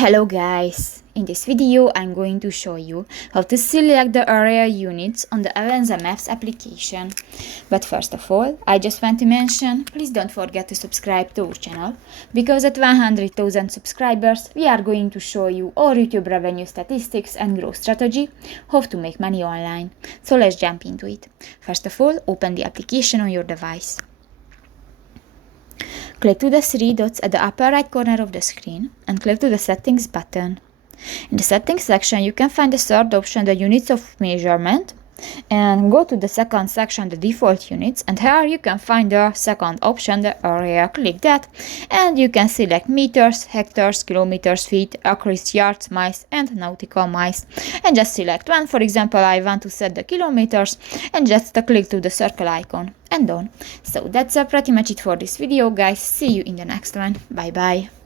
Hello guys! In this video I'm going to show you how to select the area units on the Avenza Maps application. But first of all, I just want to mention, please don't forget to subscribe to our channel, because at 100,000 subscribers we are going to show you our YouTube revenue statistics and growth strategy, how to make money online. So let's jump into it. First of all, open the application on your device. Click to the three dots at the upper right corner of the screen and click to the Settings button. In the Settings section, you can find the third option, the Units of Measurement, and go to the second section, the Default Units, and here you can find the second option, the Area. Click that, and you can select meters, hectares, kilometers, feet, acres, yards, miles, and nautical miles. And just select one. For example, I want to set the kilometers, and just click to the circle icon, and done. So that's pretty much it for this video, guys. See you in the next one. Bye bye.